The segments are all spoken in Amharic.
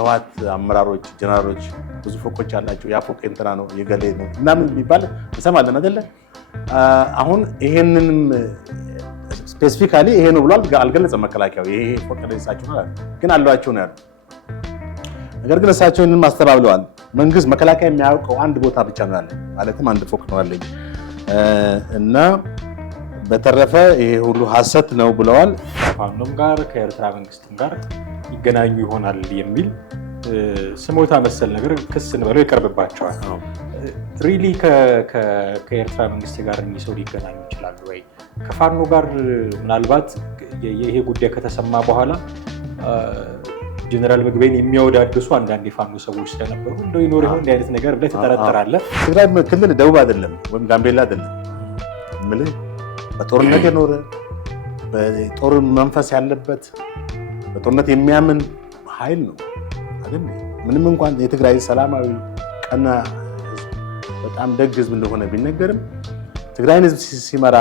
የህወሓት አመራሮች ጀነራሎች ብዙ ፎቆች አላቸው ያ ፎቅ እንትና ነው የገሌ ነው ምናምን የሚባል እንሰማለን አይደለ አሁን ይሄንንም ስፔሲፊካሊ ይሄ ነው ብሏል አልገለጸም መከላከያው ይሄ ፎቅ ለይሳቸው ነው ግን አሏቸው ነው ያለው ነገር ግን እሳቸው እነን ማስተባብለዋል መንግስት መከላከያ የሚያውቀው አንድ ቦታ ብቻ ነው ያለው ማለትም አንድ ፎቅ ነው ያለኝ እና በተረፈ ይሄ ሁሉ ሐሰት ነው ብለዋል ፋኖም ጋር ከኤርትራ መንግስትም ጋር ይገናኙ ይሆናል የሚል ስሞታ መሰል ነገር ክስ ነው ይቀርብባቸዋል ሪሊ ከኤርትራ መንግስት ጋር እንዲሰው ሊገናኙ ይችላል ወይ ከፋኖ ጋር ምናልባት ይሄ ጉዳይ ከተሰማ በኋላ ጀነራል ምግቤን የሚያወዳድሱ አንዳንድ የፋኖ ሰዎች ስለነበሩ እንደው ይኖር ይሆን እንዲህ አይነት ነገር ብለህ ተጠራጠራለህ ትግራይ ክልል ደቡብ አይደለም ወይም ጋምቤላ አይደለም ምልህ በጦርነት የኖረ በጦር መንፈስ ያለበት በጦርነት የሚያምን ኃይል ነው አይደል ምንም እንኳን የትግራይ ሰላማዊ ቀና በጣም ደግ ህዝብ እንደሆነ ቢነገርም ትግራይን ህዝብ ሲመራ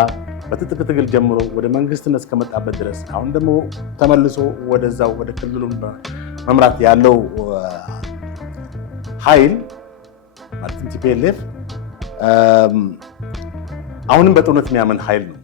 በትጥቅ ትግል ጀምሮ ወደ መንግስትነት እስከመጣበት ድረስ አሁን ደግሞ ተመልሶ ወደዛው ወደ ክልሉ መምራት ያለው ኃይል ማለት ቲፒኤልኤፍ አሁንም በጦርነት የሚያምን ኃይል ነው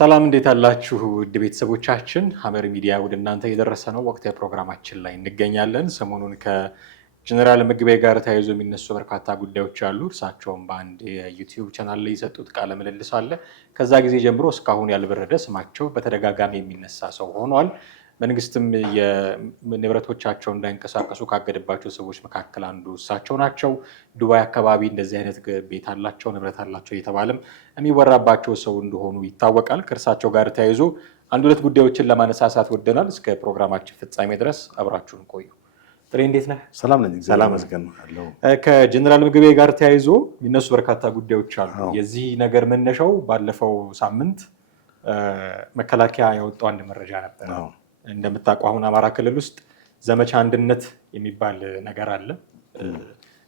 ሰላም እንዴት አላችሁ ውድ ቤተሰቦቻችን ሐመር ሚዲያ ወደ እናንተ እየደረሰ ነው ወቅታዊ ፕሮግራማችን ላይ እንገኛለን ሰሞኑን ከጀነራል ምግቤ ጋር ተያይዞ የሚነሱ በርካታ ጉዳዮች አሉ እርሳቸውም በአንድ የዩቲዩብ ቻናል ላይ የሰጡት ቃለ ምልልስ አለ ከዛ ጊዜ ጀምሮ እስካሁን ያልበረደ ስማቸው በተደጋጋሚ የሚነሳ ሰው ሆኗል መንግስትም የንብረቶቻቸው እንዳይንቀሳቀሱ ካገደባቸው ሰዎች መካከል አንዱ እሳቸው ናቸው ዱባይ አካባቢ እንደዚህ አይነት ቤት አላቸው ንብረት አላቸው እየተባለም የሚወራባቸው ሰው እንደሆኑ ይታወቃል ከእርሳቸው ጋር ተያይዞ አንድ ሁለት ጉዳዮችን ለማነሳሳት ወደናል እስከ ፕሮግራማችን ፍጻሜ ድረስ አብራችሁን ቆዩ ጥሬ እንዴት ነህ ሰላም ነኝ ሰላም አስገናለሁ ከጀነራል ምግቤ ጋር ተያይዞ የሚነሱ በርካታ ጉዳዮች አሉ የዚህ ነገር መነሻው ባለፈው ሳምንት መከላከያ ያወጣው አንድ መረጃ ነበር እንደምታውቀው አሁን አማራ ክልል ውስጥ ዘመቻ አንድነት የሚባል ነገር አለ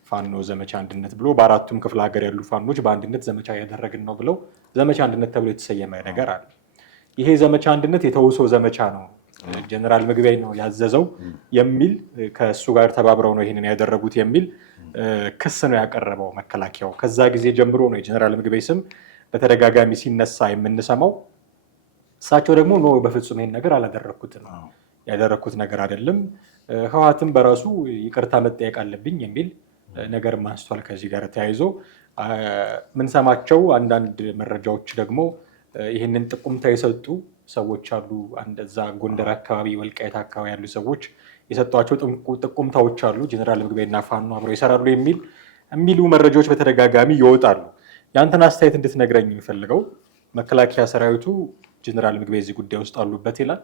ፋኖ ዘመቻ አንድነት ብሎ በአራቱም ክፍለ ሀገር ያሉ ፋኖች በአንድነት ዘመቻ ያደረግን ነው ብለው ዘመቻ አንድነት ተብሎ የተሰየመ ነገር አለ ይሄ ዘመቻ አንድነት የተውሶ ዘመቻ ነው ጀነራል ምግቤ ነው ያዘዘው የሚል ከሱ ጋር ተባብረው ነው ይሄንን ያደረጉት የሚል ክስ ነው ያቀረበው መከላከያው ከዛ ጊዜ ጀምሮ ነው የጀነራል ምግቤ ስም በተደጋጋሚ ሲነሳ የምንሰማው እሳቸው ደግሞ ነው በፍጹም ይሄን ነገር አላደረኩትም ያደረኩት ነገር አይደለም ህወሓትም በራሱ ይቅርታ መጠየቅ አለብኝ የሚል ነገር ማንስቷል ከዚህ ጋር ተያይዞ ምን ሰማቸው አንዳንድ መረጃዎች ደግሞ ይሄንን ጥቁምታ የሰጡ ሰዎች አሉ አንደዛ ጎንደር አካባቢ ወልቃይት አካባቢ ያሉ ሰዎች የሰጧቸው ጥቁምታዎች አሉ ጀነራል ምግቤና ፋኖ አብረው ይሰራሉ የሚሉ መረጃዎች በተደጋጋሚ ይወጣሉ ያንተን አስተያየት እንድትነግረኝ የሚፈልገው መከላከያ ሰራዊቱ ጀነራል ምግቤ እዚህ ጉዳይ ውስጥ አሉበት ይላል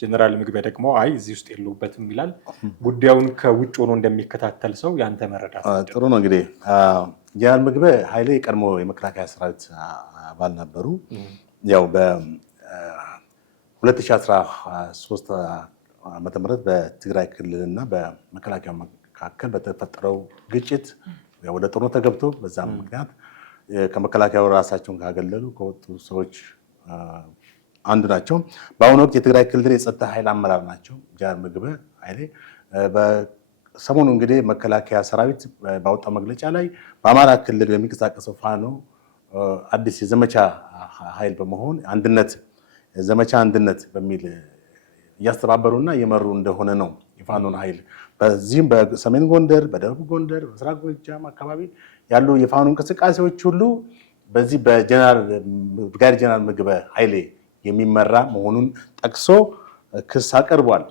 ጀነራል ምግቤ ደግሞ አይ እዚህ ውስጥ የሉበትም ይላል ጉዳዩን ከውጭ ሆኖ እንደሚከታተል ሰው ያንተ መረዳት ጥሩ ነው እንግዲህ ጀነራል ምግቤ ኃይሌ ቀድሞ የመከላከያ ሰራዊት አባል ነበሩ ያው በ2013 ዓመተ ምህረት በትግራይ ክልልና በመከላከያ መካከል በተፈጠረው ግጭት ወደ ጦርነት ተገብቶ በዛም ምክንያት ከመከላከያው ራሳቸውን ካገለሉ ከወጡ ሰዎች አንዱ ናቸው በአሁኑ ወቅት የትግራይ ክልል የጸጥታ ኃይል አመራር ናቸው ጀነራል ምግቤ ኃይሌ በሰሞኑ እንግዲህ መከላከያ ሰራዊት ባወጣው መግለጫ ላይ በአማራ ክልል የሚንቀሳቀሰው ፋኖ አዲስ የዘመቻ ኃይል በመሆን አንድነት ዘመቻ አንድነት በሚል እያስተባበሩና እየመሩ እንደሆነ ነው የፋኖን ኃይል በዚህም በሰሜን ጎንደር በደቡብ ጎንደር በምስራቅ ጎጃም አካባቢ ያሉ የፋኖ እንቅስቃሴዎች ሁሉ በዚህ በጀነራል ምግቤ ኃይሌ የሚመራ መሆኑን ጠቅሶ ክስ አቅርቧል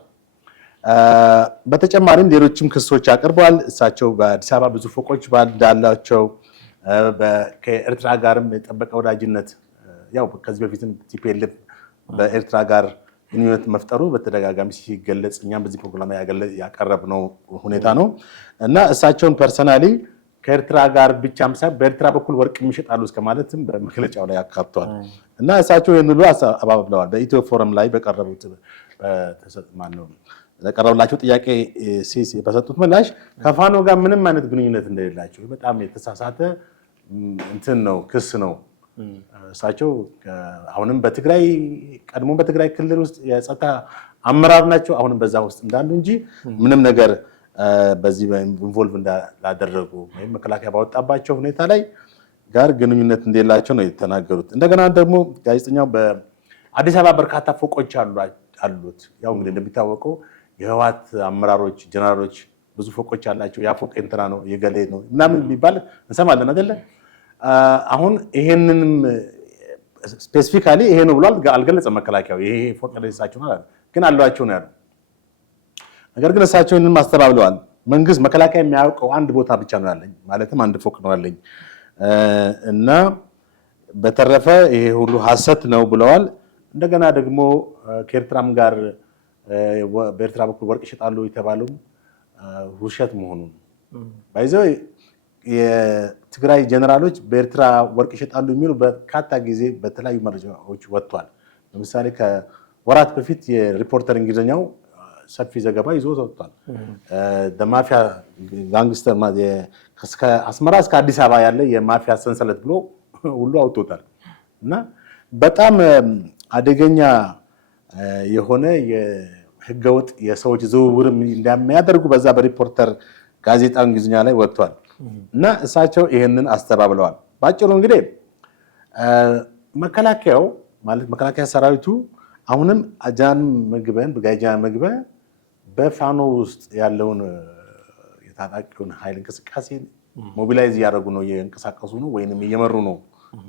በተጨማሪም ሌሎችም ክሶች አቅርቧል እሳቸው በአዲስ አበባ ብዙ ፎቆች እንዳላቸው ከኤርትራ ጋርም የጠበቀ ወዳጅነት ያው ከዚህ በፊትም ቲፒኤልኤፍ በኤርትራ ጋር ግንኙነት መፍጠሩ በተደጋጋሚ ሲገለጽ እኛም በዚህ ፕሮግራም ያቀረብነው ሁኔታ ነው እና እሳቸውን ፐርሰናሊ ከኤርትራ ጋር ብቻም ሳይሆን በኤርትራ በኩል ወርቅ የሚሸጣሉ እስከማለትም በመግለጫው ላይ አካቷል። እና እሳቸው ይህን ሁሉ አባብለዋል። በኢትዮ ፎረም ላይ ለቀረበላቸው ጥያቄ በሰጡት ምላሽ ከፋኖ ጋር ምንም አይነት ግንኙነት እንደሌላቸው በጣም የተሳሳተ እንትን ነው ክስ ነው። እሳቸው አሁንም ቀድሞ በትግራይ ክልል ውስጥ የጸጥታ አመራር ናቸው። አሁንም በዛ ውስጥ እንዳሉ እንጂ ምንም ነገር በዚህ ኢንቮልቭ እንዳላደረጉ ወይም መከላከያ ባወጣባቸው ሁኔታ ላይ ጋር ግንኙነት እንደሌላቸው ነው የተናገሩት። እንደገና ደግሞ ጋዜጠኛው በአዲስ አበባ በርካታ ፎቆች አሉት። ያው እንግዲህ እንደሚታወቀው የህወሓት አመራሮች ጀነራሎች ብዙ ፎቆች አላቸው። ያ ፎቅ እንትና ነው የገሌ ነው ምናምን የሚባል እንሰማለን አይደለ? አሁን ይሄንንም ስፔሲፊካሊ ይሄ ነው ብሎ አልገለጸም መከላከያው። ይሄ ፎቅ ለሳቸው ነው ግን አሏቸው ነው ያለው። ነገር ግን እሳቸው ይሄንን ማስተባብለዋል። መንግስት መከላከያ የሚያውቀው አንድ ቦታ ብቻ ነው ያለኝ፣ ማለትም አንድ ፎቅ ነው ያለኝ እና በተረፈ ይሄ ሁሉ ሐሰት ነው ብለዋል። እንደገና ደግሞ ከኤርትራም ጋር በኤርትራ በኩል ወርቅ ይሸጣሉ የተባለው ውሸት መሆኑን ባይዘው የትግራይ ጀነራሎች በኤርትራ ወርቅ ይሸጣሉ የሚሉ በርካታ ጊዜ በተለያዩ መረጃዎች ወጥቷል። ለምሳሌ ከወራት በፊት የሪፖርተር እንግሊዝኛው ሰፊ ዘገባ ይዞ ወጥቷል። ማፊያ ጋንግስተር ከአስመራ እስከ አዲስ አበባ ያለ የማፊያ ሰንሰለት ብሎ ሁሉ አውጥቶታል። እና በጣም አደገኛ የሆነ የህገወጥ የሰዎች ዝውውር እንደሚያደርጉ በዛ በሪፖርተር ጋዜጣ እንግሊዝኛ ላይ ወጥቷል። እና እሳቸው ይሄንን አስተባብለዋል። ባጭሩ እንግዲህ መከላከያው ማለት መከላከያ ሰራዊቱ አሁንም አጃን ምግበን በጋጃን ምግበ በፋኖ ውስጥ ያለውን የታጣቂውን ኃይል እንቅስቃሴ ሞቢላይዝ እያደረጉ ነው፣ እየንቀሳቀሱ ነው ወይንም እየመሩ ነው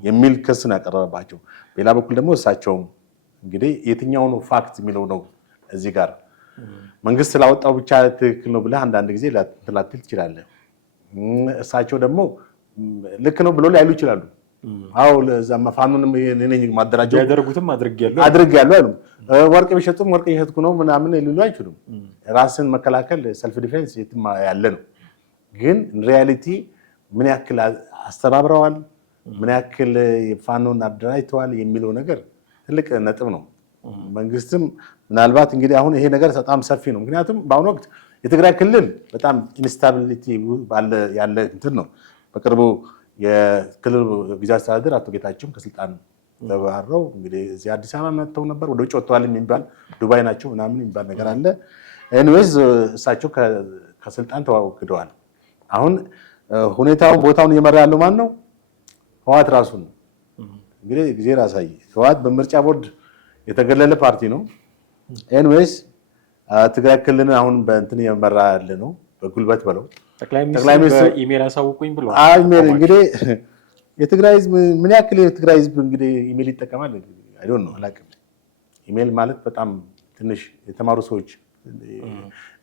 የሚል ክስ ነው ያቀረበባቸው። በሌላ በኩል ደግሞ እሳቸውም እንግዲህ የትኛው ነው ፋክት የሚለው ነው እዚህ ጋር መንግስት ስላወጣው ብቻ ትክክል ነው ብለህ አንዳንድ ጊዜ ላትል ትችላለህ። እሳቸው ደግሞ ልክ ነው ብሎ ላይሉ ይችላሉ። አዎ ለዛማ ፋኖንም እኔ ማደራጀው ያደርጉትም አድርጌያለሁ አሉ። ወርቅ ቢሸጡም ወርቅ እየሸጥኩ ነው ምናምን ሊሉ አይችሉም። ራስን መከላከል ሰልፍ ዲፌንስ የትም ያለ ነው። ግን ሪያሊቲ ምን ያክል አስተባብረዋል፣ ምን ያክል ፋኖን አደራጅተዋል የሚለው ነገር ትልቅ ነጥብ ነው። መንግስትም ምናልባት እንግዲህ አሁን ይሄ ነገር በጣም ሰፊ ነው። ምክንያቱም በአሁኑ ወቅት የትግራይ ክልል በጣም ኢንስታቢሊቲ ያለ እንትን ነው። በቅርቡ የክልሉ ጊዜያዊ አስተዳደር አቶ ጌታቸውም ከስልጣን ተባረው እንግዲህ እዚህ አዲስ አበባ መጥተው ነበር። ወደ ውጭ ወጥተዋል የሚባል ዱባይ ናቸው ምናምን የሚባል ነገር አለ። ኤኒዌይዝ እሳቸው ከስልጣን ተወግደዋል። አሁን ሁኔታውን ቦታውን እየመራ ያለው ማን ነው? ህወሓት ራሱ ነው። እንግዲህ ጊዜ ራሳይ ህወሓት በምርጫ ቦርድ የተገለለ ፓርቲ ነው። ኤኒዌይዝ ትግራይ ክልልን አሁን በእንትን እየመራ ያለ ነው፣ በጉልበት በለው ጠቅላይ ሚኒስትር ኢሜል አሳውቁኝ ብሎ ኢሜል እንግዲህ የትግራይ ህዝብ ምን ያክል የትግራይ ህዝብ እንግዲህ ኢሜል ይጠቀማል አይ ዶንት ኖ አላውቅም። ኢሜል ማለት በጣም ትንሽ የተማሩ ሰዎች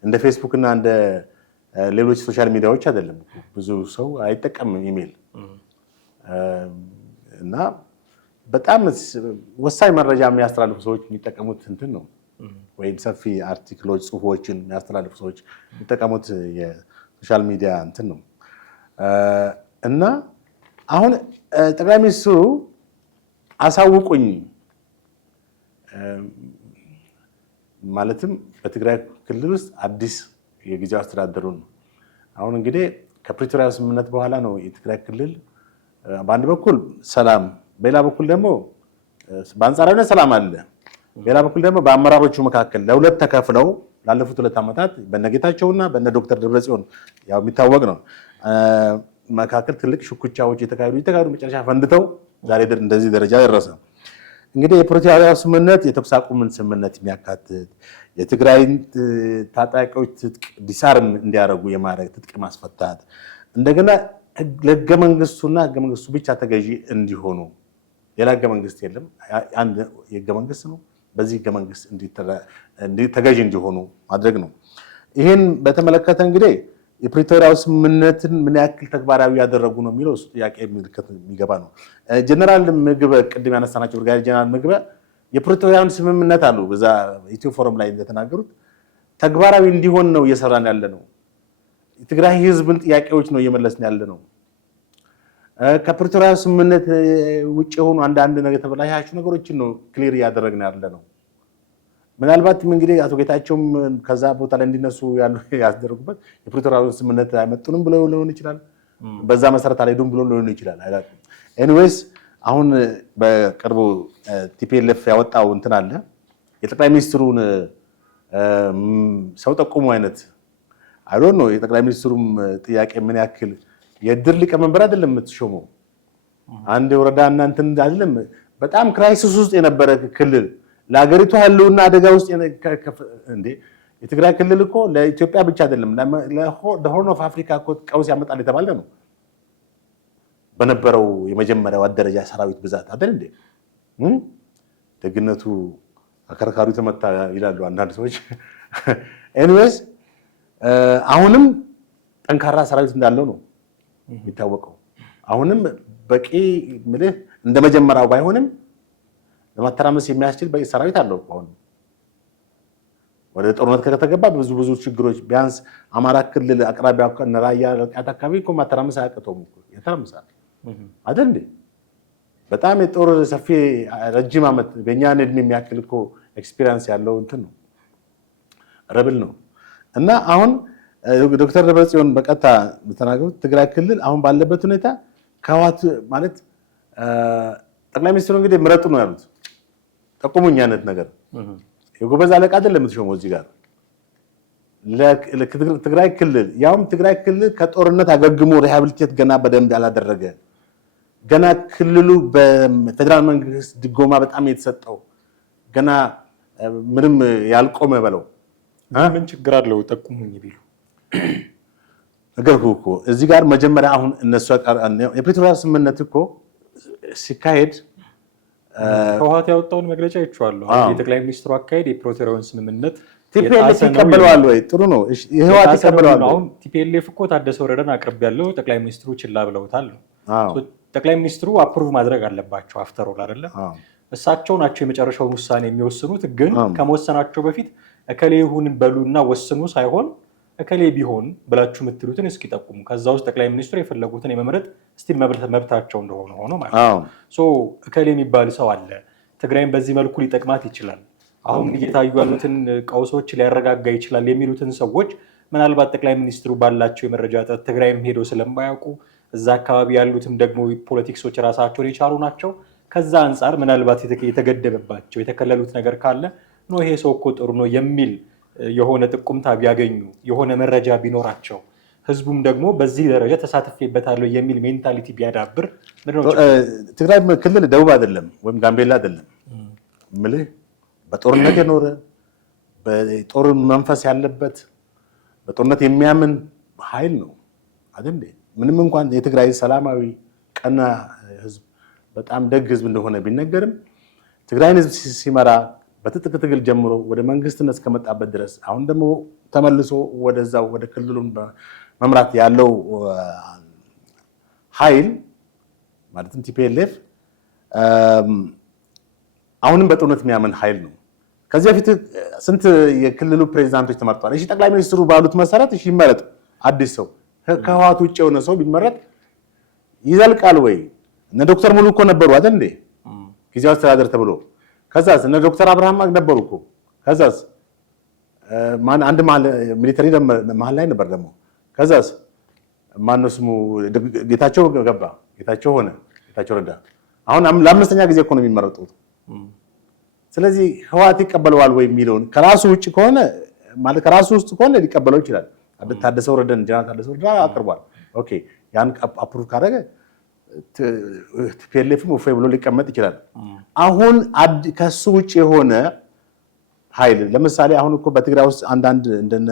እንደ ፌስቡክ እና እንደ ሌሎች ሶሻል ሚዲያዎች አይደለም። ብዙ ሰው አይጠቀምም ኢሜል እና በጣም ወሳኝ መረጃ የሚያስተላልፉ ሰዎች የሚጠቀሙት እንትን ነው፣ ወይም ሰፊ አርቲክሎች ጽሁፎችን የሚያስተላልፉ ሰዎች የሚጠቀሙት የሶሻል ሚዲያ እንትን ነው እና አሁን ጠቅላይ ሚኒስትሩ አሳውቁኝ ማለትም በትግራይ ክልል ውስጥ አዲስ የጊዜያዊ አስተዳደሩ ነው። አሁን እንግዲህ ከፕሪቶሪያ ስምምነት በኋላ ነው የትግራይ ክልል በአንድ በኩል ሰላም፣ በሌላ በኩል ደግሞ በአንጻራዊነት ሰላም አለ። በሌላ በኩል ደግሞ በአመራሮቹ መካከል ለሁለት ተከፍለው ላለፉት 2 ዓመታት በነጌታቸውና በነ ዶክተር ደብረጽዮን ያው የሚታወቅ ነው መካከል ትልቅ ሽኩቻዎች የተካሄዱ መጨረሻ ፈንድተው ዛሬ እንደዚህ ደረጃ ደረሰ። እንግዲህ የፕሪቶሪያ ስምምነት የተኩስ አቁምን ስምምነት የሚያካትት የትግራይን ታጣቂዎች ትጥቅ ዲሳርም እንዲያደርጉ የማድረግ ትጥቅ ማስፈታት፣ እንደገና ለህገ መንግስቱና ህገ መንግስቱ ብቻ ተገዢ እንዲሆኑ፣ ሌላ ህገ መንግስት የለም፣ አንድ የህገ መንግስት ነው። በዚህ ህገ መንግስት ተገዢ እንዲሆኑ ማድረግ ነው። ይህን በተመለከተ እንግዲህ የፕሪቶሪያው ስምምነትን ምን ያክል ተግባራዊ ያደረጉ ነው የሚለው እሱ ጥያቄ ምልክት የሚገባ ነው። ጀነራል ምግበ ቅድም ያነሳናቸው ብርጋዴር ጀነራል ምግበ የፕሪቶሪያውን ስምምነት አሉ በዛ ኢትዮ ፎረም ላይ እንደተናገሩት ተግባራዊ እንዲሆን ነው እየሰራን ያለ ነው። የትግራይ ህዝብን ጥያቄዎች ነው እየመለስን ያለ ነው። ከፕሪቶሪያ ስምምነት ውጭ የሆኑ አንዳንድ ነገር የተበላሹ ነገሮችን ነው ክሊር እያደረግን ያለ ነው። ምናልባትም እንግዲህ አቶ ጌታቸውም ከዛ ቦታ ላይ እንዲነሱ ያስደረጉበት የፕሪቶሪያ ስምምነት አይመጡንም ብለው ሊሆን ይችላል። በዛ መሰረት አልሄዱም ብሎ ሊሆን ይችላል። ኤኒዌይስ አሁን በቅርቡ ቲፒኤልኤፍ ያወጣው እንትን አለ የጠቅላይ ሚኒስትሩን ሰው ጠቁሙ አይነት አይ ዶንት ኖ የጠቅላይ ሚኒስትሩም ጥያቄ ምን ያክል የድር ሊቀመንበር አይደለም የምትሾመው አንድ ወረዳ እና እንትን አይደለም። በጣም ክራይሲስ ውስጥ የነበረ ክልል ለሀገሪቱ ያለውና አደጋ ውስጥ እንዴ የትግራይ ክልል እኮ ለኢትዮጵያ ብቻ አይደለም ለሆርን ኦፍ አፍሪካ እኮ ቀውስ ያመጣል የተባለ ነው በነበረው የመጀመሪያው አደረጃ ሰራዊት ብዛት አይደል እንዴ። ደግነቱ አከርካሪው ተመታ ይላሉ አንዳንድ ሰዎች። ኤኒዌይስ አሁንም ጠንካራ ሰራዊት እንዳለው ነው የሚታወቀው። አሁንም በቂ ምልህ እንደመጀመሪያው ባይሆንም ለማተራመስ የሚያስችል በቂ ሰራዊት አለው። አሁን ወደ ጦርነት ከተገባ ብዙ ችግሮች ቢያንስ አማራ ክልል አቅራቢያ ራያ አካባቢ እኮ ማተራመስ አያቅተውም እኮ ያተራምሳል አይደል እንዴ። በጣም የጦር ሰፊ ረጅም ዓመት በእኛን እድሜ የሚያክል እኮ ኤክስፒሪየንስ ያለው እንትን ነው ረብል ነው። እና አሁን ዶክተር ደብረጽዮን በቀጥታ ተናገሩት ትግራይ ክልል አሁን ባለበት ሁኔታ ከህወሓት ማለት ጠቅላይ ሚኒስትሩ እንግዲህ ምረጡ ነው ያሉት። ጠቁሙኝ አይነት ነገር የጎበዝ አለቃ አይደለም የምትሾመው እዚህ ጋር ለትግራይ ክልል ያውም ትግራይ ክልል ከጦርነት አገግሞ ሪሃቢሊቴት ገና በደንብ ያላደረገ ገና ክልሉ በፌደራል መንግስት ድጎማ በጣም የተሰጠው ገና ምንም ያልቆመ በለው ምን ችግር አለው ጠቁሙኝ ቢሉ ነገርኩህ እኮ እዚህ ጋር መጀመሪያ አሁን እነሱ የፕሪቶሪያ ስምምነት እኮ ሲካሄድ ህወሓት ያወጣውን መግለጫ ይቻላል። የጠቅላይ ሚኒስትሩ አካሄድ የፕሪቶሪያውን ስምምነት ቲፒኤልኤፍ ይቀበለዋል ወይ? ጥሩ ነው። ህወሓት ይቀበለዋል። አሁን ቲፒኤልኤፍ እኮ ታደሰ ወረደን አቅርብ ያለው ጠቅላይ ሚኒስትሩ ችላ ብለውታል። ጠቅላይ ሚኒስትሩ አፕሩቭ ማድረግ አለባቸው። አፍተር ኦል አይደለ እሳቸው ናቸው የመጨረሻውን ውሳኔ የሚወስኑት። ግን ከመወሰናቸው በፊት እከሌ ይሁን በሉና ወስኑ ሳይሆን እከሌ ቢሆን ብላችሁ የምትሉትን እስኪ ጠቁሙ። ከዛ ውስጥ ጠቅላይ ሚኒስትሩ የፈለጉትን የመምረጥ ስቲል መብታቸው እንደሆነ ሆኖ ማለት ነው። እከሌ የሚባል ሰው አለ፣ ትግራይም በዚህ መልኩ ሊጠቅማት ይችላል፣ አሁን እየታዩ ያሉትን ቀውሶች ሊያረጋጋ ይችላል የሚሉትን ሰዎች ምናልባት ጠቅላይ ሚኒስትሩ ባላቸው የመረጃ እጥረት ትግራይም ሄደው ስለማያውቁ እዛ አካባቢ ያሉትም ደግሞ ፖለቲክሶች ራሳቸውን የቻሉ ናቸው። ከዛ አንጻር ምናልባት የተገደበባቸው የተከለሉት ነገር ካለ ነው ይሄ ሰው እኮ ጥሩ ነው የሚል የሆነ ጥቁምታ ቢያገኙ የሆነ መረጃ ቢኖራቸው ህዝቡም ደግሞ በዚህ ደረጃ ተሳትፌበታለሁ የሚል ሜንታሊቲ ቢያዳብር ትግራይ ክልል ደቡብ አይደለም ወይም ጋምቤላ አይደለም ምልህ በጦርነት የኖረ በጦር መንፈስ ያለበት በጦርነት የሚያምን ኃይል ነው አይደል? ምንም እንኳን የትግራይ ሰላማዊ ቀና ህዝብ በጣም ደግ ህዝብ እንደሆነ ቢነገርም ትግራይን ህዝብ ሲመራ በትጥቅ ትግል ጀምሮ ወደ መንግስትነት እስከመጣበት ድረስ አሁን ደግሞ ተመልሶ ወደዛው ወደ ክልሉን መምራት ያለው ኃይል ማለትም ቲፒኤልኤፍ አሁንም በጦርነት የሚያምን ኃይል ነው። ከዚህ በፊት ስንት የክልሉ ፕሬዚዳንቶች ተመርጠዋል። እሺ ጠቅላይ ሚኒስትሩ ባሉት መሰረት እሺ ይመረጥ አዲስ ሰው ከህወሓት ውጭ የሆነ ሰው ቢመረጥ ይዘልቃል ወይ? እነ ዶክተር ሙሉ እኮ ነበሩ አይደል እንዴ ጊዜያዊ አስተዳደር ተብሎ። ከዛስ እነ ዶክተር አብርሃም ነበሩ እኮ። ከዛስ አንድ ሚሊተሪ መሀል ላይ ነበር ደግሞ። ከዛስ ማነው ስሙ ጌታቸው ገባ፣ ጌታቸው ሆነ፣ ጌታቸው ረዳ። አሁን ለአምስተኛ ጊዜ እኮ ነው የሚመረጡት። ስለዚህ ህወሓት ይቀበለዋል ወይ የሚለውን ከራሱ ውጭ ከሆነ ማለት ከራሱ ውስጥ ከሆነ ሊቀበለው ይችላል። ታደሰ ወረደን ጀነራል ታደሰ ወረደ አቅርቧል። ኦኬ ያን አፕሩቭ ካደረገ ቲፒኤልኤፍም ወፈይ ብሎ ሊቀመጥ ይችላል። አሁን ከሱ ውጭ የሆነ ኃይል ለምሳሌ አሁን እኮ በትግራይ ውስጥ አንዳንድ እንደነ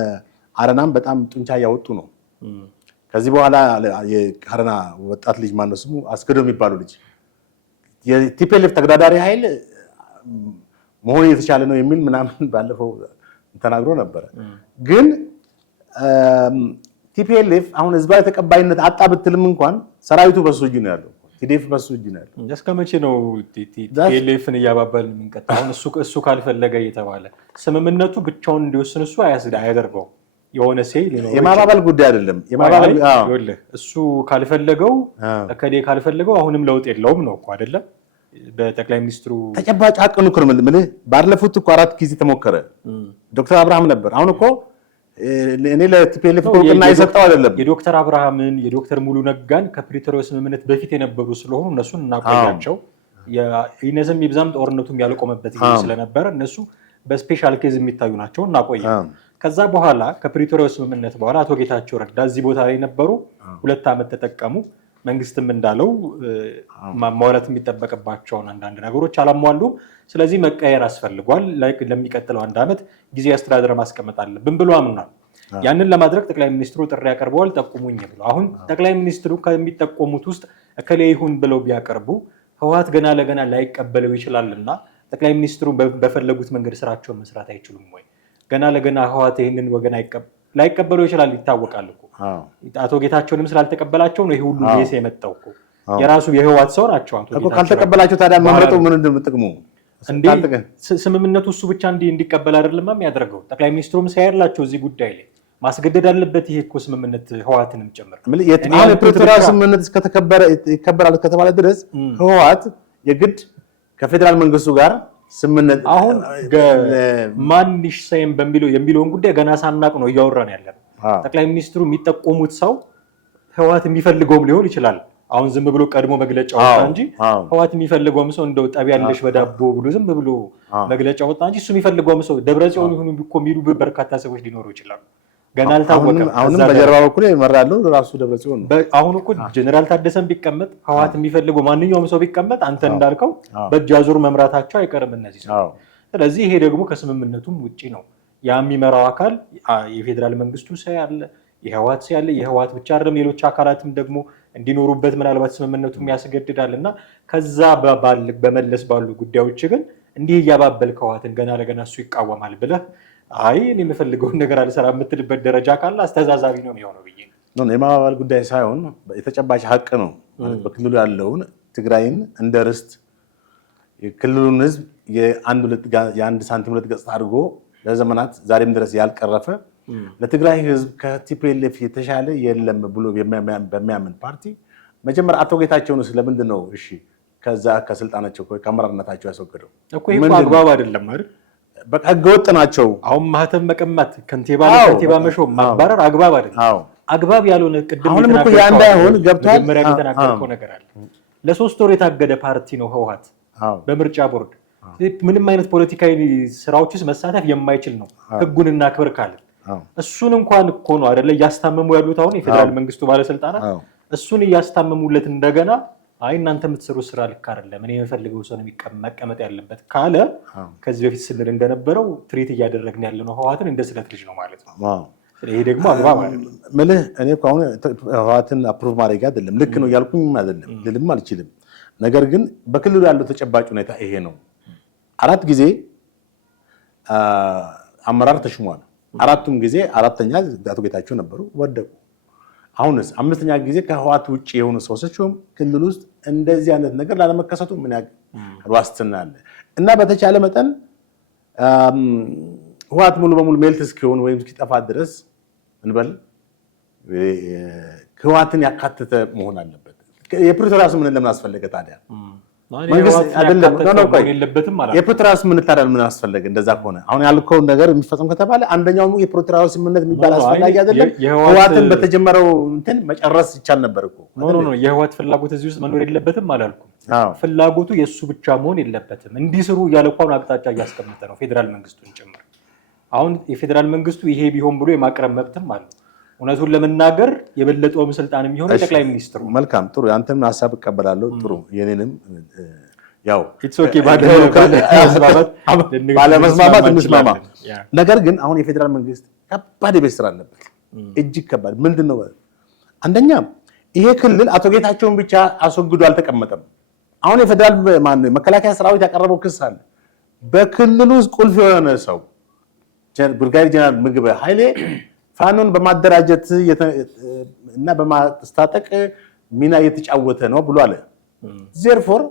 አረናም በጣም ጡንቻ እያወጡ ነው። ከዚህ በኋላ የአረና ወጣት ልጅ ማነው ስሙ አስገዶ የሚባሉ ልጅ የቲፒኤልኤፍ ተገዳዳሪ ኃይል መሆን የተቻለ ነው የሚል ምናምን ባለፈው ተናግሮ ነበረ። ግን ቲፒኤልኤፍ አሁን ህዝባዊ ተቀባይነት አጣ ብትልም እንኳን ሰራዊቱ በሱ እጅ ነው ያለው። ቲዲኤፍ በሱ እጅ ነው ያለው። እስከ መቼ ነው ቲፒኤልኤፍን እያባባልን የምንቀጥለው? አሁን እሱ ካልፈለገ እየተባለ ስምምነቱ ብቻውን እንዲወስን እሱ አያደርገው። የሆነ ሴይ የማባባል ጉዳይ አይደለም። የማባባል እሱ ካልፈለገው እከሌ ካልፈለገው አሁንም ለውጥ የለውም ነው እኮ አይደለም። በጠቅላይ ሚኒስትሩ ተጨባጭ ሀቅን እኮ ነው የምልህ። ባለፉት እኮ 4 ጊዜ ተሞከረ። ዶክተር አብርሃም ነበር። አሁን እኮ እኔ ለቲፒኤልኤፍ እውቅና የሰጠው አይደለም። የዶክተር አብርሃምን የዶክተር ሙሉ ነጋን ከፕሪቶሪያው ስምምነት በፊት የነበሩ ስለሆኑ እነሱን እናቆያቸው። የኢነስም ይብዛም ጦርነቱም ያልቆመበት ጊዜ ስለነበረ እነሱ በስፔሻል ኬዝ የሚታዩ ናቸው፣ እናቆያ። ከዛ በኋላ ከፕሪቶሪያው ስምምነት በኋላ አቶ ጌታቸው ረዳ እዚህ ቦታ ላይ ነበሩ፣ 2 ዓመት ተጠቀሙ። መንግስትም እንዳለው ማሟላት የሚጠበቅባቸውን አንዳንድ ነገሮች አላሟሉም። ስለዚህ መቀየር አስፈልጓል፣ ለሚቀጥለው 1 ዓመት ጊዜ አስተዳደር ማስቀመጥ አለብን ብሎ አምኗል። ያንን ለማድረግ ጠቅላይ ሚኒስትሩ ጥሪ ያቀርበዋል፣ ጠቁሙኝ ብሎ። አሁን ጠቅላይ ሚኒስትሩ ከሚጠቆሙት ውስጥ እከሌ ይሁን ብለው ቢያቀርቡ ህወሓት ገና ለገና ላይቀበለው ይችላልና ጠቅላይ ሚኒስትሩ በፈለጉት መንገድ ስራቸውን መስራት አይችሉም ወይ? ገና ለገና ህወሓት ይህንን ወገን ላይቀበለው ይችላል፣ ይታወቃል እኮ። አቶ ጌታቸውንም ስላልተቀበላቸው ነው ይሄ ሁሉ ጊዜ የመጣው እኮ። የራሱ የህወሓት ሰው ናቸው አቶ ጌታቸው። ካልተቀበላቸው ታዲያ መምረጡ ምን እንደምጥቅሙ ስምምነቱ እሱ ብቻ እንዲቀበል አይደለም የሚያደርገው። ጠቅላይ ሚኒስትሩም ሳይርላቸው እዚህ ጉዳይ ላይ ማስገደድ አለበት። ይሄ እኮ ስምምነት ህወሓትንም ጨምር የፕሪቶሪያ ስምምነት ይከበራል ከተባለ ድረስ ህወሓት የግድ ከፌዴራል መንግስቱ ጋር ስምምነት አሁን ማን ይሰየም የሚለውን ጉዳይ ገና ሳናቅ ነው እያወራን ያለነው። ጠቅላይ ሚኒስትሩ የሚጠቆሙት ሰው ህወሓት የሚፈልገውም ሊሆን ይችላል። አሁን ዝም ብሎ ቀድሞ መግለጫ ወጣ እንጂ ህወሓት የሚፈልገውም ሰው እንደው ጠብ ያለሽ በዳቦ ብሎ ዝም ብሎ መግለጫ ወጣ እንጂ እሱ የሚፈልገውም ሰው ደብረጽዮን ይሁን እኮ የሚሉ በርካታ ሰዎች ሊኖሩ ይችላሉ። ገና አልታወቀም። አሁንም በጀርባ በኩል ይመራሉ ራሱ ደብረጽዮን ነው። አሁን እኮ ጀነራል ታደሰን ቢቀመጥ ህወሓት የሚፈልገው ማንኛውም ሰው ቢቀመጥ አንተ እንዳልከው በእጅ አዙር መምራታቸው አይቀርም እነዚህ ሰው። ስለዚህ ይሄ ደግሞ ከስምምነቱም ውጪ ነው። ያ የሚመራው አካል የፌዴራል መንግስቱ ሰው ያለ የህወሓት ሰው ያለ የህወሓት ብቻ አይደለም ሌሎች አካላትም ደግሞ እንዲኖሩበት ምናልባት ስምምነቱም ያስገድዳል እና ከዛ በመለስ ባሉ ጉዳዮች ግን እንዲህ እያባበል ህወሓትን ገና ለገና እሱ ይቃወማል ብለህ አይ እኔ የምፈልገውን ነገር አልሰራ የምትልበት ደረጃ ካለ አስተዛዛቢ ነው የሚሆነው ብዬ ነው። የማባባል ጉዳይ ሳይሆን የተጨባጭ ሀቅ ነው። በክልሉ ያለውን ትግራይን እንደ ርስት የክልሉን ህዝብ የአንድ ሳንቲም 2 ገጽታ አድርጎ ለዘመናት ዛሬም ድረስ ያልቀረፈ ለትግራይ ህዝብ ከቲፒኤልኤፍ የተሻለ የለም ብሎ በሚያምን ፓርቲ መጀመሪያ አቶ ጌታቸውን ስለምንድን ነው እሺ ከዛ ከስልጣናቸው ከአመራርነታቸው ያስወገደው? እኮ ይሄ አግባብ አይደለም አይደል? በቃ ህገወጥ ናቸው። አሁን ማህተም መቀማት፣ ከንቲባ መሾም፣ ማባረር አግባብ አይደለም። አግባብ ያልሆነ ቅድም መጀመሪያ የተናገርከው ነገር አለ። ለ3 ወር የታገደ ፓርቲ ነው ህወሓት በምርጫ ቦርድ። ምንም አይነት ፖለቲካዊ ስራዎች ውስጥ መሳተፍ የማይችል ነው ህጉን እናክብር ካለ። እሱን እንኳን እኮ ነው አይደለ እያስታመሙ ያሉት አሁን የፌዴራል መንግስቱ ባለስልጣናት እሱን እያስታመሙለት እንደገና አይ እናንተ የምትሰሩት ስራ ልክ አይደለም፣ እኔ የምፈልገው ሰው መቀመጥ ያለበት ካለ ከዚህ በፊት ስንል እንደነበረው ትሪት እያደረግን ያለነው ህወሓትን እንደ ስለት ልጅ ነው ማለት ነው። ይሄ ደግሞ አግባብ አይደለም። ምልህ እኔ እኮ አሁን ህወሓትን አፕሩቭ ማድረግ አይደለም ልክ ነው እያልኩኝ አይደለም ልልም አልችልም። ነገር ግን በክልሉ ያለው ተጨባጭ ሁኔታ ይሄ ነው። 4 ጊዜ አመራር ተሽሟል። 4ቱም ጊዜ 4ተኛ አቶ ጌታቸው ነበሩ፣ ወደቁ። አሁንስ 5ኛ ጊዜ ከህወሓት ውጭ የሆኑ ሰዎችም ክልል ውስጥ እንደዚህ አይነት ነገር ላለመከሰቱ ምን ያህል ዋስትና አለ? እና በተቻለ መጠን ህወሓት ሙሉ በሙሉ ሜልት እስኪሆን ወይም እስኪጠፋ ድረስ እንበል ህወሓትን ያካተተ መሆን አለበት። የፕሪቶሪያ ስምምነት ለምን አስፈለገ ታዲያ? መንግስት አይደለም የፕሪቶሪያ ስምምነት ታዲያ ምን አስፈለገ? እንደዛ ከሆነ አሁን ያልከውን ነገር የሚፈጸም ከተባለ አንደኛው የፕሪቶሪያ ስምምነት የሚባል አስፈላጊ አይደለም። ህወሓትን በተጀመረው እንትን መጨረስ ይቻል ነበር እኮ። የህወሓት ፍላጎት እዚህ ውስጥ መኖር የለበትም አላልኩም። ፍላጎቱ የእሱ ብቻ መሆን የለበትም። እንዲስሩ እያለ እኮ አቅጣጫ እያስቀመጠ ነው ፌዴራል መንግስቱን ጭምር። አሁን የፌዴራል መንግስቱ ይሄ ቢሆን ብሎ የማቅረብ መብትም አለው። እውነቱን ለመናገር የበለጠውም ስልጣን የሚሆነው ጠቅላይ ሚኒስትሩ። መልካም ጥሩ፣ ያንተም ሀሳብ እቀበላለሁ። ጥሩ የኔንም ያው ባለመስማማት እንስማማ። ነገር ግን አሁን የፌዴራል መንግስት ከባድ የቤት ስራ አለበት፣ እጅግ ከባድ። ምንድን ነው? አንደኛ ይሄ ክልል አቶ ጌታቸውን ብቻ አስወግዶ አልተቀመጠም። አሁን የፌዴራል መከላከያ ሰራዊት ያቀረበው ክስ አለ። በክልሉ ውስጥ ቁልፍ የሆነ ሰው ብርጋዴር ጀነራል ምግበ ኃይሌ ፋኖን በማደራጀት እና በማስታጠቅ ሚና እየተጫወተ ነው ብሎ አለ። ዜርፎር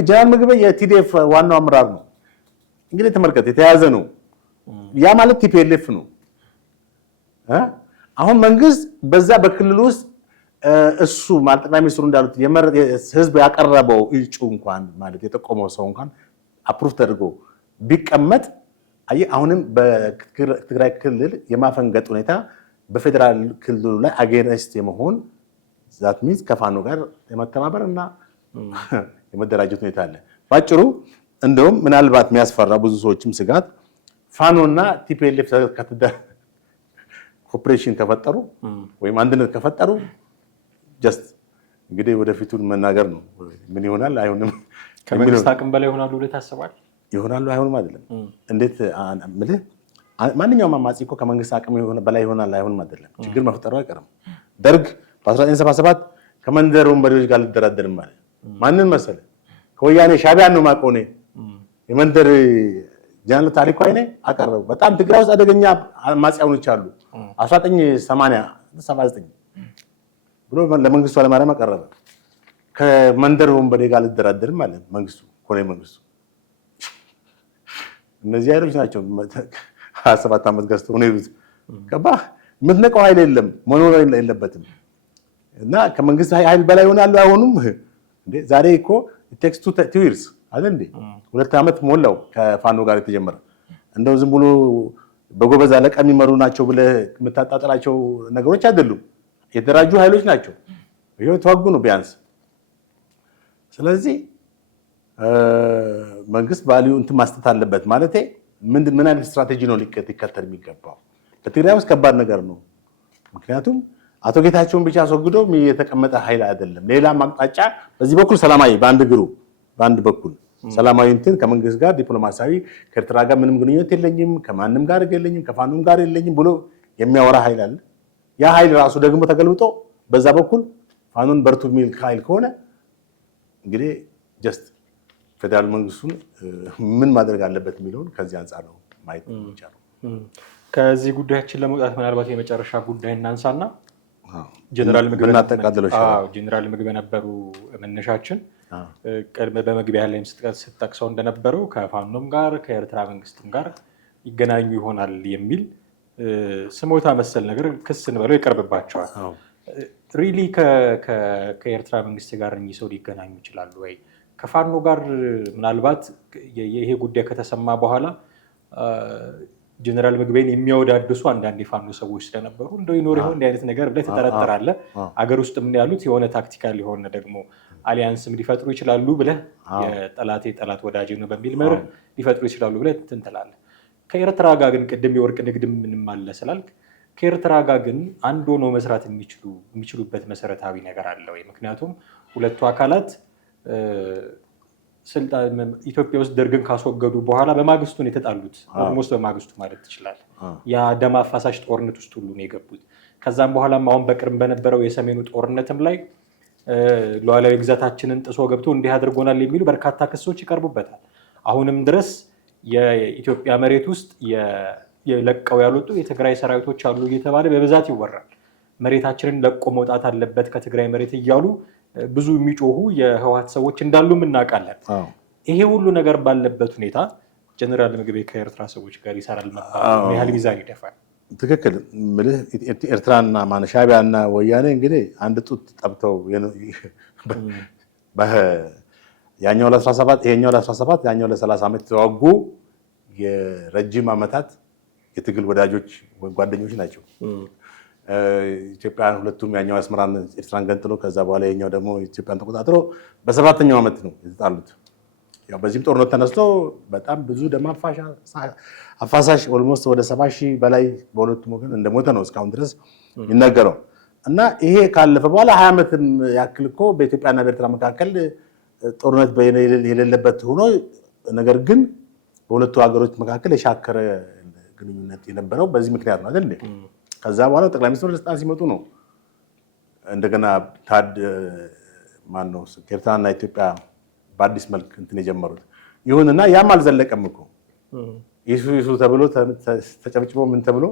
ጀነራል ምግበ የቲዲኤፍ ዋናው አመራር ነው። እንግዲህ ተመልከት፣ የተያዘ ነው። ያ ማለት ቲፒኤልኤፍ ነው። አሁን መንግስት በዛ በክልል ውስጥ እሱ ጠቅላይ ሚኒስትሩ እንዳሉት ህዝብ ያቀረበው እጩ እንኳን ማለት የጠቆመው ሰው እንኳን አፕሩቭ ተደርጎ ቢቀመጥ አሁንም በትግራይ ክልል የማፈንገጥ ሁኔታ በፌዴራል ክልሉ ላይ አጌንስት የመሆን ዛት ሚንስ ከፋኖ ጋር የመተባበር እና የመደራጀት ሁኔታ አለ። ባጭሩ እንደውም ምናልባት የሚያስፈራ ብዙ ሰዎችም ስጋት ፋኖና ቲፒኤልኤፍ ኮኦፕሬሽን ከፈጠሩ ወይም አንድነት ከፈጠሩ ጀስት እንግዲህ ወደፊቱን መናገር ነው። ምን ይሆናል አይሆንም፣ ከመንግስት አቅም በላይ ይሆናሉ ብለህ ታስባለህ? ይሆናሉ አይሆንም አይደለም። እንዴት ምልህ ማንኛውም አማጺ እኮ ከመንግስት አቅም በላይ ይሆናል አይሆንም አይደለም። ችግር መፍጠሩ አይቀርም። ደርግ በ1977 ከመንደር ወንበዴዎች ጋር ልደራደርም ማለት ማንን መሰለህ? ከወያኔ ሻዕቢያን ነው የማውቀው እኔ የመንደር ጀነራል ታሪኩ አይኔ አቀረቡ። በጣም ትግራይ ውስጥ አደገኛ አማጺያኖች አሉ 1979 ብሎ ለመንግስቱ ኃይለማርያም አቀረበ። ከመንደር ወንበዴ ጋር ልደራደርም ማለት መንግስቱ ኮሎኔል መንግስቱ እነዚህ ኃይሎች ናቸው 27 ዓመት ገዝተው ነው ይሉት ገባህ? የምትነቀው ኃይል የለም መኖር የለበትም። እና ከመንግስት ኃይል በላይ ይሆናሉ አይሆኑም እንዴ? ዛሬ እኮ ቴክስቱ ቲዊርስ አይደል እንዴ? 2 ዓመት ሞላው ከፋኖ ጋር የተጀመረ። እንደው ዝም ብሎ በጎበዝ አለቃ የሚመሩ ናቸው ብለህ የምታጣጥላቸው ነገሮች አይደሉም። የተደራጁ ኃይሎች ናቸው። ይሄው ተዋጉ ነው ቢያንስ። ስለዚህ መንግስት ቫልዩ እንትን ማስተት አለበት ማለት ምን አይነት ስትራቴጂ ነው ሊከተል የሚገባው? በትግራይ ውስጥ ከባድ ነገር ነው። ምክንያቱም አቶ ጌታቸውን ብቻ አስወግደው የተቀመጠ ኃይል አይደለም። ሌላም አቅጣጫ በዚህ በኩል ሰላማዊ በአንድ በኩል ሰላማዊ እንትን ከመንግስት ጋር ዲፕሎማሲያዊ ከኤርትራ ጋር ምንም ግንኙነት የለኝም፣ ከማንም ጋር የለኝም፣ ከፋኖም ጋር የለኝም ብሎ የሚያወራ ኃይል አለ። ያ ኃይል ራሱ ደግሞ ተገልብጦ በዛ በኩል ፋኖን በርቱ የሚል ኃይል ከሆነ እንግዲህ ጀስት ፌዴራል መንግስቱን ምን ማድረግ አለበት የሚለውን ከዚህ አንጻር ነው ማየት የሚቻለው። ከዚህ ጉዳያችን ለመውጣት ምናልባት የመጨረሻ ጉዳይ እናንሳና ጀነራል ምግብ ነበሩ መነሻችን። በመግቢያ ላይም ስትጠቅሰው እንደነበረው ከፋኖም ጋር ከኤርትራ መንግስትም ጋር ይገናኙ ይሆናል የሚል ስሞታ መሰል ነገር ክስ እንበለው ይቀርብባቸዋል። ሪሊ ከኤርትራ መንግስት ጋር እኚህ ሰው ሊገናኙ ይችላሉ ወይ? ከፋኖ ጋር ምናልባት ይሄ ጉዳይ ከተሰማ በኋላ ጀነራል ምግቤን የሚያወዳድሱ አንዳንድ የፋኖ ሰዎች ስለነበሩ እንደው ይኖር ይሆን እንዲህ አይነት ነገር ብለህ ትጠረጠራለህ። አገር ውስጥ ምን ያሉት የሆነ ታክቲካል የሆነ ደግሞ አሊያንስም ሊፈጥሩ ይችላሉ ብለህ የጠላቴ ጠላት ወዳጅ ነው በሚል መርህ ሊፈጥሩ ይችላሉ ብለህ እንትን ትላለህ። ከኤርትራ ጋር ግን ቅድም የወርቅ ንግድ ምንም አለ ስላልክ ከኤርትራ ጋር ግን አንድ ሆኖ መስራት የሚችሉበት መሰረታዊ ነገር አለ ወይ? ምክንያቱም ሁለቱ አካላት ኢትዮጵያ ውስጥ ደርግን ካስወገዱ በኋላ በማግስቱ ነው የተጣሉት። ኦልሞስት በማግስቱ ማለት ትችላለህ። ያ ደም አፋሳሽ ጦርነት ውስጥ ሁሉ ነው የገቡት። ከዛም በኋላም አሁን በቅርብ በነበረው የሰሜኑ ጦርነትም ላይ ሉዓላዊ ግዛታችንን ጥሶ ገብቶ እንዲህ አድርጎናል የሚሉ በርካታ ክሶች ይቀርቡበታል። አሁንም ድረስ የኢትዮጵያ መሬት ውስጥ ለቀው ያልወጡ የትግራይ ሰራዊቶች አሉ እየተባለ በብዛት ይወራል። መሬታችንን ለቆ መውጣት አለበት ከትግራይ መሬት እያሉ ብዙ የሚጮሁ የህወሓት ሰዎች እንዳሉም እናውቃለን። ይሄ ሁሉ ነገር ባለበት ሁኔታ ጀነራል ምግቤ ከኤርትራ ሰዎች ጋር ይሰራል መባል ያህል ሚዛን ይደፋል? ትክክል ምልህ ኤርትራና ሻዕቢያና ወያኔ እንግዲህ አንድ ጡት ጠብተው ያኛው ለ17 ይሄኛው ለ17 ያኛው ለ30 ዓመት የተዋጉ የረጅም ዓመታት የትግል ወዳጆች ወይ ጓደኞች ናቸው። ኢትዮጵያን ሁለቱም ያኛው አስመራን ኤርትራን ገንጥሎ ከዛ በኋላ የኛው ደግሞ ኢትዮጵያን ተቆጣጥሮ በ7ኛው ዓመት ነው የተጣሉት። ያው በዚህም ጦርነት ተነስቶ በጣም ብዙ ደም አፋሳሽ ኦልሞስት ወደ 70 ሺህ በላይ በሁለቱም ወገን እንደሞተ ነው እስካሁን ድረስ የሚነገረው። እና ይሄ ካለፈ በኋላ 20 ዓመትም ያክል እኮ በኢትዮጵያና በኤርትራ መካከል ጦርነት የሌለበት ሆኖ ነገር ግን በሁለቱ ሀገሮች መካከል የሻከረ ግንኙነት የነበረው በዚህ ምክንያት ነው አይደል? ከዛ በኋላ ጠቅላይ ሚኒስትሩ ለስልጣን ሲመጡ ነው እንደገና ኤርትራና ኢትዮጵያ በአዲስ መልክ እንትን የጀመሩት። ይሁንና ያም አልዘለቀም እኮ ይሱ ተብሎ ተጨብጭቦ ምን ተብሎ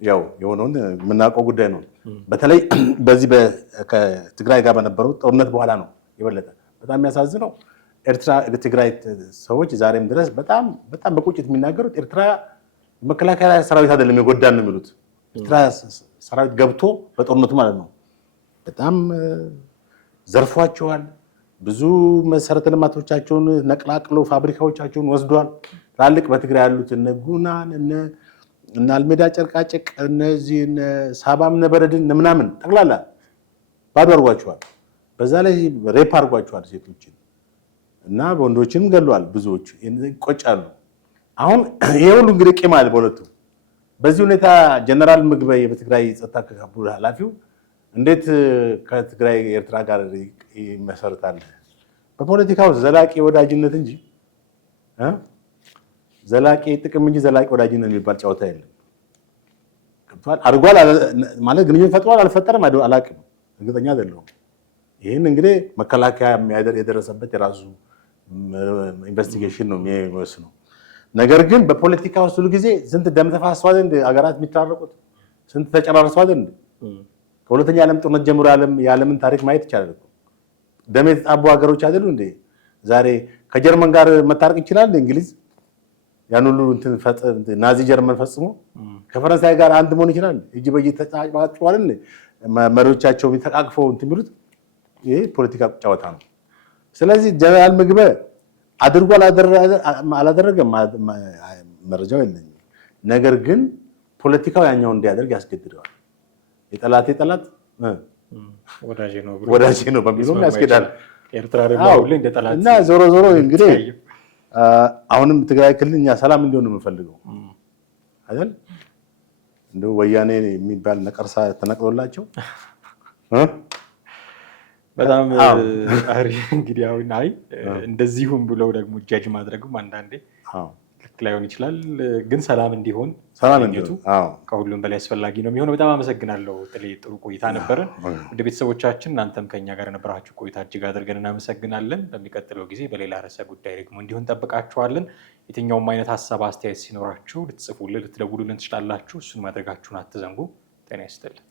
ያው የሆነውን የምናውቀው ጉዳይ ነው። በተለይ በዚህ ከትግራይ ጋር በነበረው ጦርነት በኋላ ነው የበለጠ በጣም የሚያሳዝነው። ትግራይ ሰዎች ዛሬም ድረስ በጣም በቁጭት የሚናገሩት ኤርትራ መከላከያ ሰራዊት አይደለም የጎዳን ነው የሚሉት። ኤርትራ ሰራዊት ገብቶ በጦርነቱ ማለት ነው በጣም ዘርፏቸዋል። ብዙ መሰረተ ልማቶቻቸውን ነቅላቅሎ ፋብሪካዎቻቸውን ወስዷል። ትላልቅ በትግራይ ያሉት እነ ጉናን እነ አልሜዳ ጨርቃጨቅ እነዚህ ሳባም ነበረድን ምናምን ጠቅላላ ባዶ አድርጓቸዋል። በዛ ላይ ሬፕ አድርጓቸዋል ሴቶችን እና ወንዶችንም ገለዋል። ብዙዎች ይቆጫሉ። አሁን ይሄ ሁሉ እንግዲህ ቂም አለ በሁለቱ። በዚህ ሁኔታ ጀነራል ምግበይ በትግራይ ጸጥታ ክፍል ኃላፊው እንዴት ከትግራይ ኤርትራ ጋር ይመሰርታል? በፖለቲካው ዘላቂ ወዳጅነት እንጂ ዘላቂ ጥቅም እንጂ ዘላቂ ወዳጅነት የሚባል ጨዋታ የለም። ገብቷል? አድርጓል ማለት ግንኙነት ፈጥሯል አልፈጠረም አላውቅም፣ እርግጠኛ አይደለሁም። ይህን እንግዲህ መከላከያ የደረሰበት የራሱ ኢንቨስቲጌሽን ነው የሚወስነው። ነገር ግን በፖለቲካ ውስጥ ሁሉ ጊዜ ስንት ደም ተፋሰዋል እንደ አገራት የሚታረቁት ስንት ተጨራርሰዋል እንደ ከሁለተኛ ዓለም ጦርነት ጀምሮ የዓለምን ታሪክ ማየት ይቻላል። ደም የተጣቡ ሀገሮች አይደሉ እንዴ? ዛሬ ከጀርመን ጋር መታረቅ ይችላል እንግሊዝ? ያን ሁሉ ናዚ ጀርመን ፈጽሞ ከፈረንሳይ ጋር አንድ መሆን ይችላል? እጅ በእጅ ተጫጭተዋል መሪዎቻቸው ተቃቅፈው የሚሉት ይሄ ፖለቲካ ጨዋታ ነው። ስለዚህ ጀነራል ምግበ አድርጎ አላደረገም መረጃው የለኝም። ነገር ግን ፖለቲካው ያኛው እንዲያደርግ ያስገድደዋል። የጠላቴ ጠላት ወዳጄ ነው በሚለው ያስገዳል። እና ዞሮ ዞሮ እንግዲህ አሁንም ትግራይ ክልል እኛ ሰላም እንዲሆን ነው የምንፈልገው አይደል? እንደው ወያኔ የሚባል ነቀርሳ ተነቅሎላቸው በጣም እንግዲህ አሁን እንደዚሁም ብለው ደግሞ ጃጅ ማድረግም አንዳንዴ ልክ ላይሆን ይችላል። ግን ሰላም እንዲሆን ከሁሉም በላይ አስፈላጊ ነው የሚሆነው። በጣም አመሰግናለሁ ጥሌ፣ ጥሩ ቆይታ ነበረን። ወደ ቤተሰቦቻችን እናንተም ከኛ ጋር የነበራችሁ ቆይታ እጅግ አድርገን እናመሰግናለን። በሚቀጥለው ጊዜ በሌላ ርዕሰ ጉዳይ ደግሞ እንዲሆን እንጠብቃችኋለን። የትኛውም አይነት ሀሳብ አስተያየት ሲኖራችሁ ልትጽፉልን፣ ልትደውሉልን ትችላላችሁ። እሱን ማድረጋችሁን አትዘንጉ። ጤና ይስጥልን።